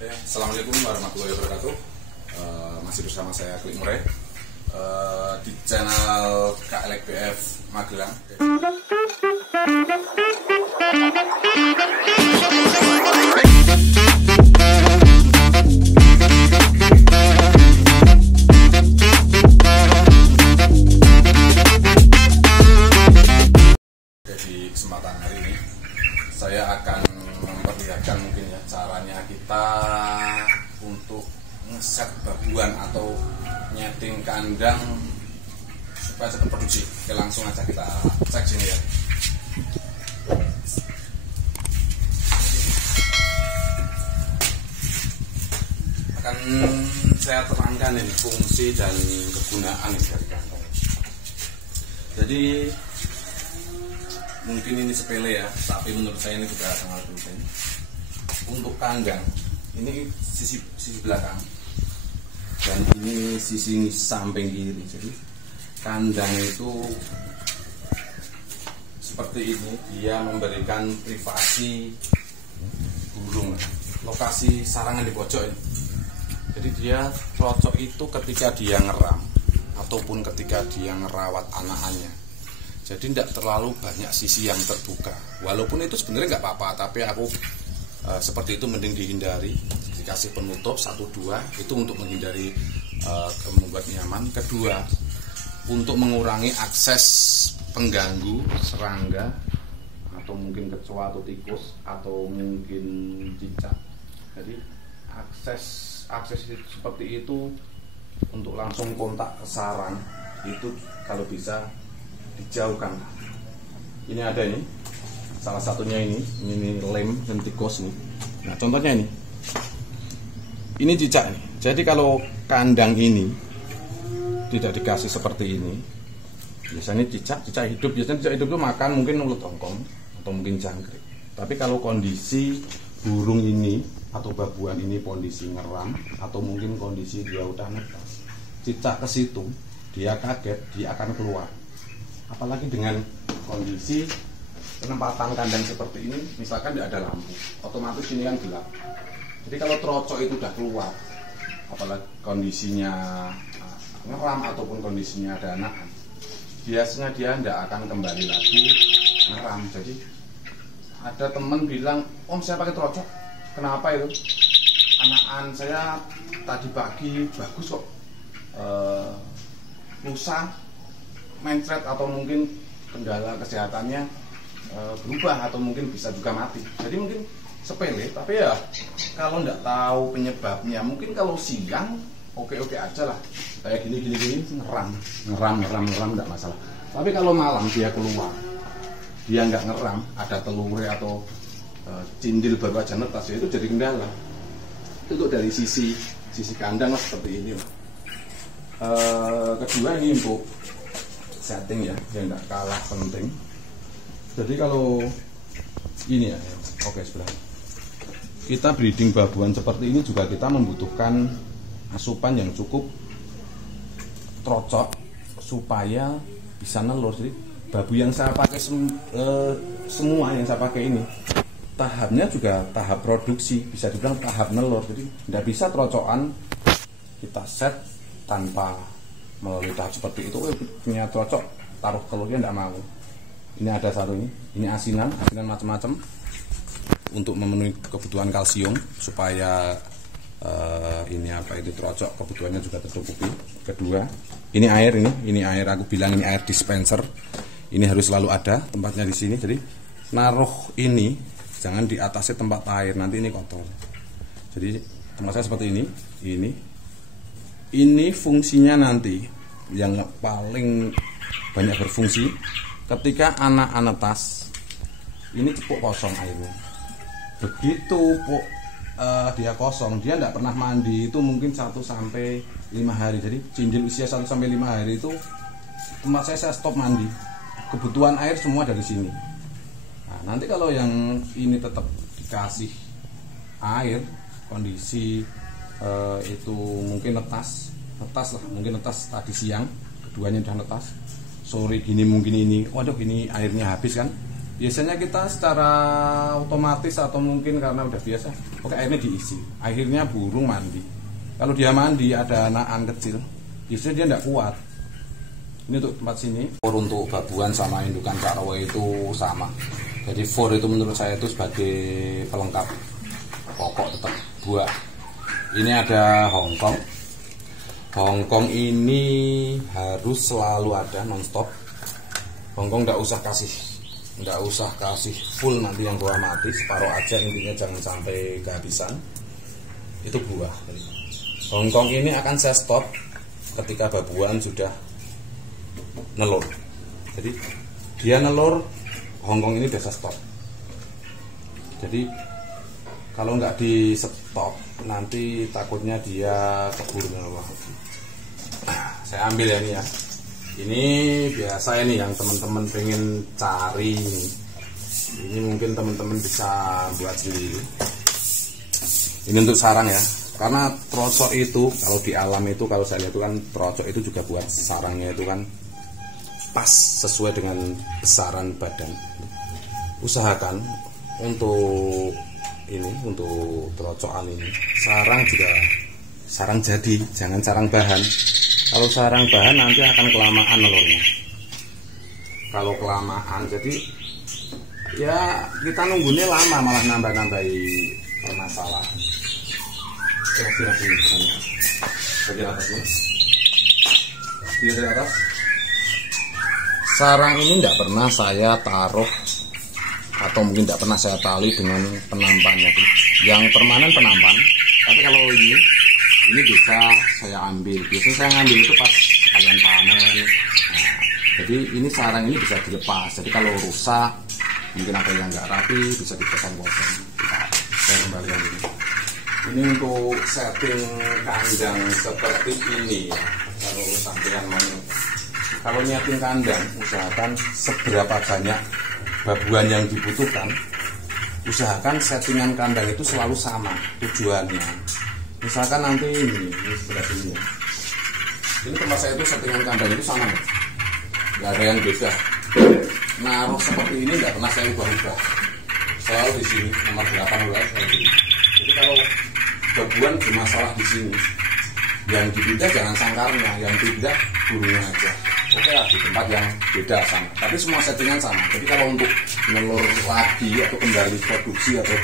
Assalamualaikum warahmatullahi wabarakatuh. Masih bersama saya Klik Mure di channel KLBF Magelang. Di kesempatan hari ini saya akan memperlihatkan mungkin ya caranya kita untuk ngeset babuan atau nyeting kandang supaya cepat produksi. Oke, langsung aja kita cek sini ya. Akan saya terangkan ini fungsi dan kegunaan dari kandang. Jadi mungkin ini sepele ya, tapi menurut saya ini juga sangat penting. Untuk kandang ini sisi belakang dan ini sisi samping kiri. Jadi kandang itu seperti ini, dia memberikan privasi burung. Lokasi sarangan di pojok ini. Jadi dia cocok itu ketika dia ngeram ataupun ketika dia ngerawat anak-anaknya. Jadi tidak terlalu banyak sisi yang terbuka. Walaupun itu sebenarnya nggak apa-apa, tapi aku seperti itu mending dihindari. Dikasih penutup 1-2 itu untuk menghindari membuat nyaman. Kedua, untuk mengurangi akses pengganggu serangga atau mungkin kecoa atau tikus atau mungkin cicak. Jadi akses seperti itu untuk langsung kontak ke sarang itu kalau bisa dijauhkan. Ini ada ini, salah satunya ini lem dan tikus nih. Nah contohnya ini cicak nih. Jadi kalau kandang ini tidak dikasih seperti ini, biasanya cicak hidup itu makan mungkin ulat ongkong atau mungkin jangkrik. Tapi kalau kondisi burung ini atau babuan ini kondisi ngeram atau mungkin kondisi dia udah netas, cicak ke situ dia kaget, dia akan keluar. Apalagi dengan kondisi penempatan kandang seperti ini, misalkan tidak ada lampu, otomatis ini kan gelap. Jadi kalau trocok itu sudah keluar, apalagi kondisinya ngeram ataupun kondisinya ada anakan, biasanya dia tidak akan kembali lagi ngeram. Jadi ada teman bilang, Om saya pakai trocok, kenapa itu? Anakan saya tadi pagi bagus kok, lusa mencret atau mungkin kendala kesehatannya berubah atau mungkin bisa juga mati. Jadi mungkin sepele, tapi ya kalau nggak tahu penyebabnya, mungkin kalau siang oke aja lah, kayak gini ngeram nggak masalah. Tapi kalau malam dia keluar, dia nggak ngeram, ada telurnya atau cindil baru aja netas, ya itu jadi kendala. Itu dari sisi kandang lah seperti ini. Kedua ini untuk setting ya, yang tidak kalah penting. Jadi kalau ini ya, oke sebelah. Kita breeding babuan seperti ini juga kita membutuhkan asupan yang cukup trocok supaya bisa nelur. Jadi babu yang saya pakai semua yang saya pakai ini tahapnya juga tahap produksi, bisa dibilang tahap nelur. Jadi tidak bisa trocokan kita set tanpa melalui tahap seperti itu. Punya cocok taruh telurnya tidak mau. Ini ada satu ini asinan macam-macam untuk memenuhi kebutuhan kalsium supaya ini cocok kebutuhannya juga tercukupi. Kedua ini air, ini air, aku bilang ini air dispenser, ini harus selalu ada tempatnya di sini. Jadi naruh ini jangan di atasnya tempat air, nanti ini kotor. Jadi tempat saya seperti ini fungsinya nanti yang paling banyak berfungsi ketika anak-anak tas ini cepuk kosong airnya. Begitu dia kosong, dia tidak pernah mandi itu mungkin 1-5 hari. Jadi cindil usia 1-5 hari itu tempat saya stop mandi. Kebutuhan air semua dari sini. Nah, nanti kalau yang ini tetap dikasih air, kondisi itu mungkin netas lah, mungkin netas tadi siang, keduanya udah netas, sore gini mungkin ini, waduh ini airnya habis kan, biasanya kita secara otomatis atau mungkin karena udah biasa pakai airnya diisi, akhirnya burung mandi. Kalau dia mandi ada anakan kecil, biasanya dia tidak kuat. Ini untuk tempat sini. Untuk babuan sama indukan Cak Rowo itu sama. Jadi for itu menurut saya itu sebagai pelengkap pokok tetap buah. Ini ada Hongkong. Hongkong ini harus selalu ada nonstop. Hongkong nggak usah kasih full, nanti yang buah mati, separuh aja, intinya jangan sampai kehabisan. Itu buah. Hongkong ini akan saya stop ketika babuan sudah nelur. Jadi dia nelur, Hongkong ini biasa stop. Jadi kalau nggak di stop nanti takutnya dia keburu nelur. Saya ambil ya ini ya. Ini biasa ini yang teman-teman pengen cari. Ini mungkin teman-teman bisa buat sendiri. Ini untuk sarang ya. Karena trocok itu kalau di alam itu, kalau saya lihat itu kan trocok itu juga buat sarangnya itu kan pas sesuai dengan besaran badan. Usahakan untuk ini, untuk trocokan ini sarang juga sarang jadi, jangan sarang bahan. Kalau sarang bahan nanti akan kelamaan nelurnya. Kalau kelamaan jadi ya kita nunggunya lama, malah nambah-nambahi permasalahan. Kira-kira sini bagian atasnya. Di atas. Sarang ini tidak pernah saya taruh atau mungkin tidak pernah saya tali dengan penampannya. Yang permanen penampan. Tapi kalau ini bisa saya ambil. Biasanya saya ngambil itu pas kalian panen. Nah, jadi ini sarang ini bisa dilepas. Jadi kalau rusak, mungkin ada yang nggak rapi, bisa dipotong-potong. Saya kembalikan ini. Ini untuk setting kandang seperti ini ya. Kalau sampean mau, kalau nyiapin kandang, usahakan seberapa banyak babuan yang dibutuhkan. Usahakan settingan kandang itu selalu sama tujuannya. Misalkan nanti ini sebelah sini ya. Ini tempat saya itu settingan kandang itu sama ya. Nggak ada yang beda. Naruh seperti ini nggak pernah saya ubah-ubah. Selalu di sini nomor 18 seperti ini. Jadi kalau babuan bermasalah di sini, yang dipindah jangan sangkarnya, yang dipindah burungnya aja. Oke lah, di tempat yang beda sama. Tapi semua settingan sama. Jadi kalau untuk nelur lagi atau kembali produksi atau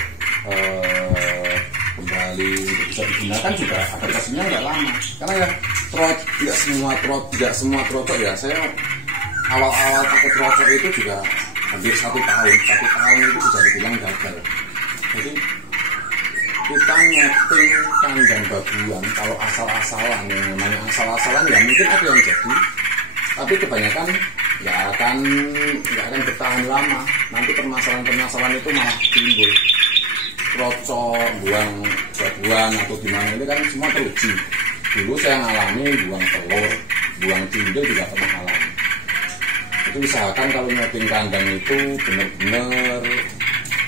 kembali bisa digunakan juga adaptasinya nggak lama. Karena ya tidak semua trocok ya. Saya awal-awal pakai trocok itu juga hampir 1 tahun. 1 tahun itu bisa dibilang gagal. Jadi kita nyeting kandang babuan kalau asal-asalan, yang namanya asal-asalan ya mungkin ada yang jadi, tapi kebanyakan nggak akan bertahan lama. Nanti permasalahan itu malah timbul. Trocok, buang babuan atau gimana ini kan semua teruji. Dulu saya ngalami buang telur, buang cindil juga pernah alami. Itu usahakan kalau nyeting kandang itu benar-benar,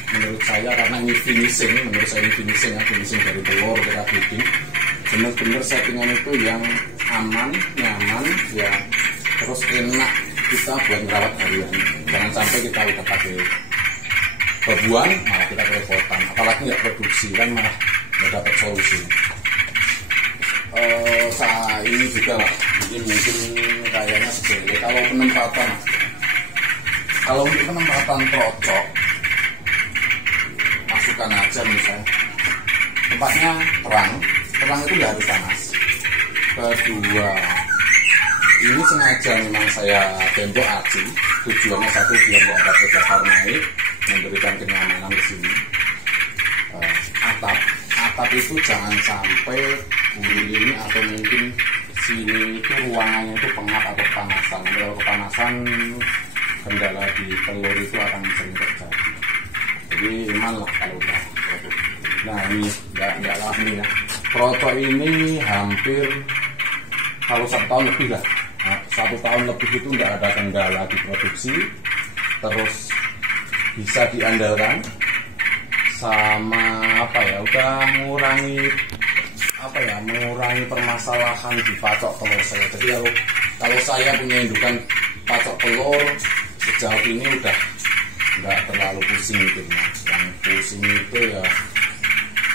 menurut saya, karena ini finishing, ya, finishing dari telur kita bikin, benar-benar settingan itu yang aman, nyaman, ya terus enak kita buat merawat harian. Jangan sampai kita udah pakai babuan malah kita kerepotan, apalagi nggak produksi kan malah nggak dapat solusi. Ini juga lah, ini mungkin kayaknya sepele. Kalau untuk penempatan trocok, masukkan aja misalnya tempatnya terang itu nggak harus panas. Kedua, ini sengaja memang saya tembok aci, tujuannya satu biar nggak ada pedagang naik, memberikan kenyamanan di sini. Atap itu jangan sampai burung ini atau mungkin sini itu ruangannya itu pengap atau kepanasan. Kalau kepanasan, kendala di telur itu akan sering terjadi. Jadi iman lah kalau udah. Nah ini nggak lah ini ya. Trocok ini hampir kalau 1 tahun lebih lah. Nah, 1 tahun lebih itu nggak ada kendala di produksi, terus bisa diandalkan, sama udah mengurangi permasalahan di pacok telur saya. Jadi kalau saya punya indukan pacok telur sejauh ini udah nggak terlalu pusing mikirnya. Yang pusing itu ya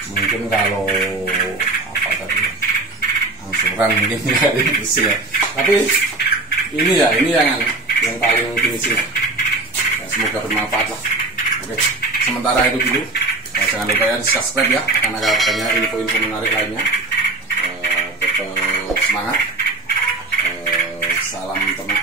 mungkin kalau apa tadi angsuran mungkin nggak pusing ya. Tapi ini yang paling finishing ya, semoga bermanfaat lah. Oke, sementara itu dulu. Jangan lupa ya di subscribe ya, karena ada banyak info-info menarik lainnya. Tetap semangat. Salam teman.